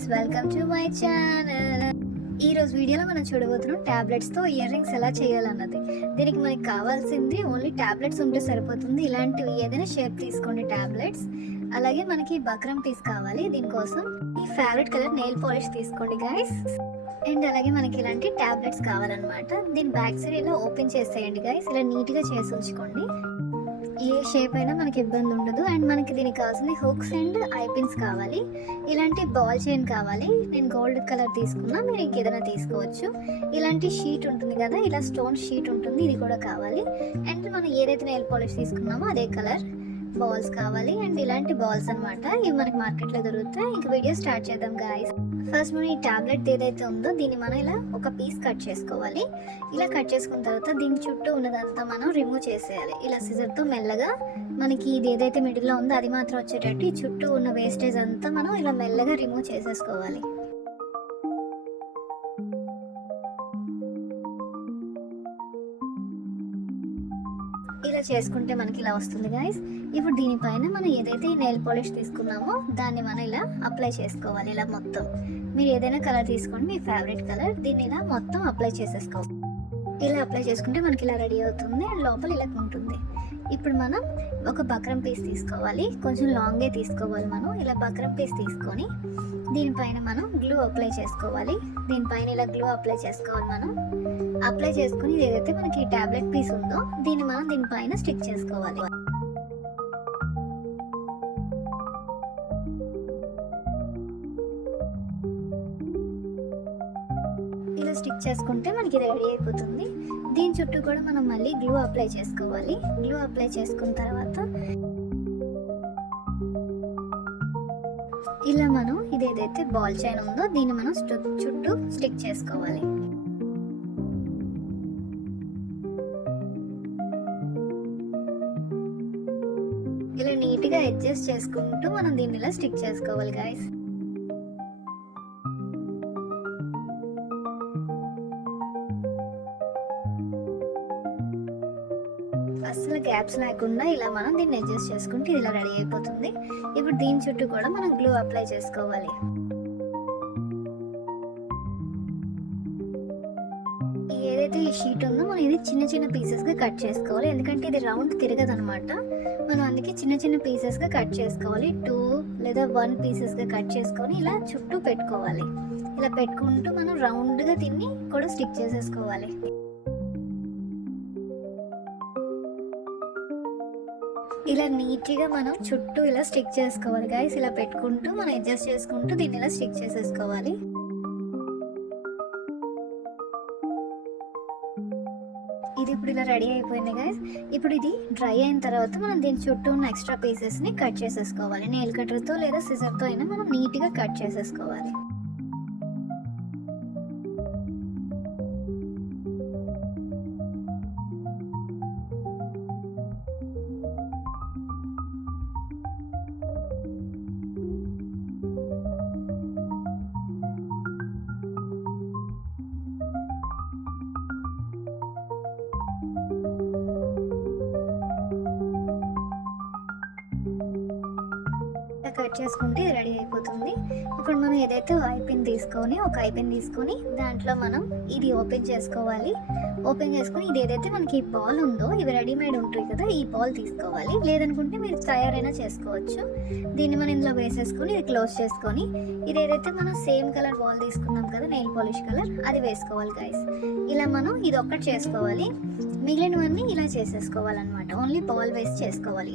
guys, welcome to my channel. ఈ రోజు వీడియోలో మనం చూడబోతున్నాం టాబ్లెట్స్ తో ఇయర్ రింగ్స్ ఎలా చేయాలన్నది. దీనికి మనకి కావాల్సింది ఓన్లీ టాబ్లెట్స్ ఉంటే సరిపోతుంది. ఇలాంటివి ఏదైనా షేప్ తీసుకోండి టాబ్లెట్స్. అలాగే మనకి బక్రం పీస్ కావాలి. దీనికోసం ఈ ఫేవరెట్ కలర్ నెయిల్ పాలిష్ తీసుకోండి గైస్. అండ్ అలాగే మనకి ఇలాంటి టాబ్లెట్స్ కావాలన్నమాట. దీని బ్యాక్ సైడ్ ఇలా ఓపెన్ చేసేయండి గైస్. ఇలా నీట్గా చేసి ఉంచుకోండి. ఏ షేప్ అయినా మనకి ఇబ్బంది ఉండదు. అండ్ మనకి దీనికి కావాల్సింది హుక్స్ అండ్ ఐ పిన్స్ కావాలి. ఇలాంటి బాల్ చైన్ కావాలి. నేను గోల్డ్ కలర్ తీసుకున్నా, మీరు ఇంకేదైనా తీసుకోవచ్చు. ఇలాంటి షీట్ ఉంటుంది కదా, ఇలా స్టోన్ షీట్ ఉంటుంది, ఇది కూడా కావాలి. అండ్ మనం ఏదైతే నెయిల్ పాలిష్ తీసుకున్నామో అదే కలర్ బాల్స్ కావాలి. అండ్ ఇలాంటి బాల్స్ అనమాట, ఇవి మనకి మార్కెట్లో దొరుకుతాయి. ఇంక వీడియో స్టార్ట్ చేద్దాం గాయస్. ఫస్ట్ మనం ఈ టాబ్లెట్ ఏదైతే ఉందో దీన్ని మనం ఇలా ఒక పీస్ కట్ చేసుకోవాలి. ఇలా కట్ చేసుకున్న తర్వాత దీని చుట్టూ ఉన్నదంతా మనం రిమూవ్ చేసేయాలి. ఇలా సిజర్తో మెల్లగా మనకి ఇది ఏదైతే మిడిల్లో ఉందో అది మాత్రం వచ్చేటట్టు ఈ చుట్టూ ఉన్న వేస్టేజ్ అంతా మనం ఇలా మెల్లగా రిమూవ్ చేసేసుకోవాలి. ఇలా చేసుకుంటే మనకి ఇలా వస్తుంది గైస్. ఇప్పుడు దీనిపైన మనం ఏదైతే ఈ నెయిల్ పాలిష్ తీసుకున్నామో దాన్ని మనం ఇలా అప్లై చేసుకోవాలి. ఇలా మొత్తం మీరు ఏదైనా కలర్ తీసుకోండి, మీ ఫేవరెట్ కలర్. దీన్ని ఇలా మొత్తం అప్లై చేసేసుకోవాలి. ఇలా అప్లై చేసుకుంటే మనకి ఇలా రెడీ అవుతుంది. అండ్ లోపల ఇలా ఉంటుంది. ఇప్పుడు మనం ఒక బక్రం పీస్ తీసుకోవాలి. కొంచెం లాంగే తీసుకోవాలి మనం. ఇలా బక్రం పీస్ తీసుకొని దీనిపైన మనం గ్లూ అప్లై చేసుకోవాలి. దీనిపైన ఇలా గ్లూ అప్లై చేసుకోవాలి. మనం అప్లై చేసుకుని ఏదైతే మనకి టాబ్లెట్ పీస్ ఉందో దీన్ని మనం దీనిపైన స్టిక్ చేసుకోవాలి. ఇలా స్టిక్ చేసుకుంటే మనకి రెడీ అయిపోతుంది. దీని చుట్టూ కూడా మనం మళ్ళీ గ్లూ అప్లై చేసుకోవాలి. గ్లూ అప్లై చేసుకున్న తర్వాత ఇలా మనం ఇదేదైతే బాల్ చైన్ ఉందో దీన్ని మనం చుట్టూ స్టిక్ చేసుకోవాలి. ఇలా నీట్గా అడ్జస్ట్ చేసుకుంటూ మనం దీన్ని ఇలా స్టిక్ చేసుకోవాలి గైస్. అస్సలు గ్యాప్స్ లేకుండా ఇలా మనం దీన్ని అడ్జస్ట్ చేసుకుంటే ఇలా రెడీ అయిపోతుంది. ఇప్పుడు దీని చుట్టూ కూడా మనం గ్లూ అప్లై చేసుకోవాలి. ఏదైతే ఈ షీట్ ఉందో మనం ఇది చిన్న చిన్న పీసెస్గా కట్ చేసుకోవాలి. ఎందుకంటే ఇది రౌండ్ తిరగదు అనమాట. మనం అందుకే చిన్న చిన్న పీసెస్గా కట్ చేసుకోవాలి. 2 లేదా 1 పీసెస్గా కట్ చేసుకొని ఇలా చుట్టూ పెట్టుకోవాలి. ఇలా పెట్టుకుంటూ మనం రౌండ్గా దీన్ని కూడా స్టిక్ చేసేసుకోవాలి. ఇలా నీట్గా మనం చుట్టూ ఇలా స్టిక్ చేసుకోవాలి గైస్. ఇలా పెట్టుకుంటూ మనం అడ్జస్ట్ చేసుకుంటూ దీన్ని ఇలా స్టిక్ చేసేసుకోవాలి. ఇది ఇప్పుడు ఇలా రెడీ అయిపోయింది గైస్. ఇప్పుడు ఇది డ్రై అయిన తర్వాత మనం దీని చుట్టూ ఉన్న ఎక్స్ట్రా పీసెస్ని కట్ చేసేసుకోవాలి. నెయిల్ కట్టర్తో లేదా సిజర్తో అయినా మనం నీట్గా కట్ చేసేసుకోవాలి. కట్ చేసుకుంటే ఇది రెడీ అయిపోతుంది. ఇప్పుడు మనం ఏదైతే ఒక ఐపిన్ తీసుకొని దాంట్లో మనం ఇది ఓపెన్ చేసుకోవాలి. ఓపెన్ చేసుకుని ఇది ఏదైతే మనకి ఈ బాల్ ఉందో ఇవి రెడీమేడ్ ఉంటుంది కదా, ఈ బాల్ తీసుకోవాలి. లేదనుకుంటే మీరు తయారైనా చేసుకోవచ్చు. దీన్ని మనం ఇందులో వేసేసుకొని ఇది క్లోజ్ చేసుకొని ఇది ఏదైతే మనం సేమ్ కలర్ బాల్ తీసుకున్నాం కదా, నెయిల్ పాలిష్ కలర్, అది వేసుకోవాలి గైస్. ఇలా మనం ఇది ఒక్కటి చేసుకోవాలి. మిగిలినవన్నీ ఇలా చేసేసుకోవాలన్నమాట. ఓన్లీ బాల్ వేస్ట్ చేసుకోవాలి.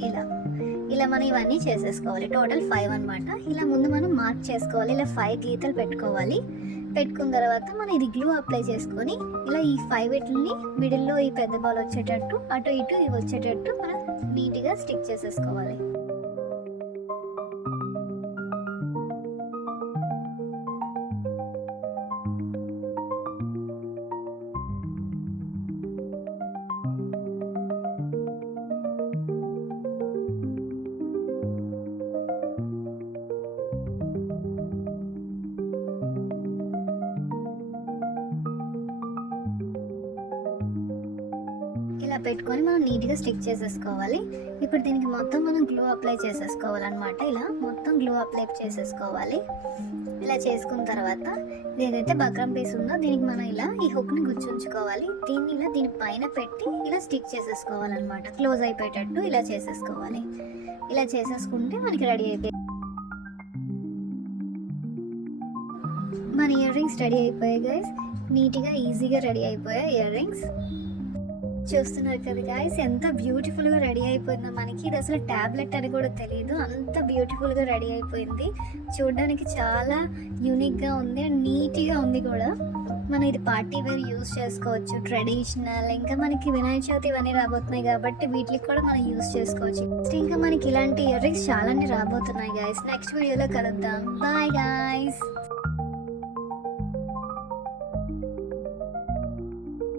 ఇలా మనం ఇవన్నీ చేసేసుకోవాలి. టోటల్ 5 అనమాట. ఇలా ముందు మనం మార్క్ చేసుకోవాలి. ఇలా 5 గీతలు పెట్టుకోవాలి. పెట్టుకున్న తర్వాత మనం ఇది గ్లూ అప్లై చేసుకొని ఇలా ఈ 5 వీటిని మిడిల్లో ఈ పెద్ద బాల్ వచ్చేటట్టు అటు ఇటు ఇవి వచ్చేటట్టు మనం నీట్గా స్టిక్ చేసేసుకోవాలి. పెట్టుకొని మనం నీట్గా స్టిక్ చేసేసుకోవాలి. ఇప్పుడు దీనికి మొత్తం మనం గ్లూ అప్లై చేసేసుకోవాలన్నమాట. ఇలా మొత్తం గ్లూ అప్లై చేసేసుకోవాలి. ఇలా చేసుకున్న తర్వాత ఏదైతే బక్రం పీస్ ఉందో దీనికి మనం ఇలా ఈ హుక్ని గుచ్చుంచుకోవాలి. దీన్ని ఇలా దీని పైన పెట్టి ఇలా స్టిక్ చేసేసుకోవాలన్నమాట. క్లోజ్ అయిపోయేటట్టు ఇలా చేసేసుకోవాలి. ఇలా చేసేసుకుంటే మనకి రెడీ అయిపోయింది. మన ఇయర్ రింగ్స్ రెడీ అయిపోయాయి గైస్. నీట్గా ఈజీగా రెడీ అయిపోయాయి ఇయర్ రింగ్స్. చూస్తున్నారు కదా గైస్, ఎంత బ్యూటిఫుల్గా రెడీ అయిపోయిందో. మనకి ఇది అసలు ట్యాబ్లెట్ అని కూడా తెలియదు, అంత బ్యూటిఫుల్గా రెడీ అయిపోయింది. చూడడానికి చాలా యూనిక్గా ఉంది అండ్ నీట్గా ఉంది కూడా. మనం ఇది పార్టీ వేర్ యూస్ చేసుకోవచ్చు, ట్రెడిషనల్. ఇంకా మనకి వినాయక చవితి ఇవన్నీ రాబోతున్నాయి కాబట్టి వీటికి కూడా మనం యూస్ చేసుకోవచ్చు. ఇంకా మనకి ఇలాంటి ఇయర్ రింగ్స్ చాలానే రాబోతున్నాయి గైస్. నెక్స్ట్ వీడియోలో కలుద్దాం. Bye guys.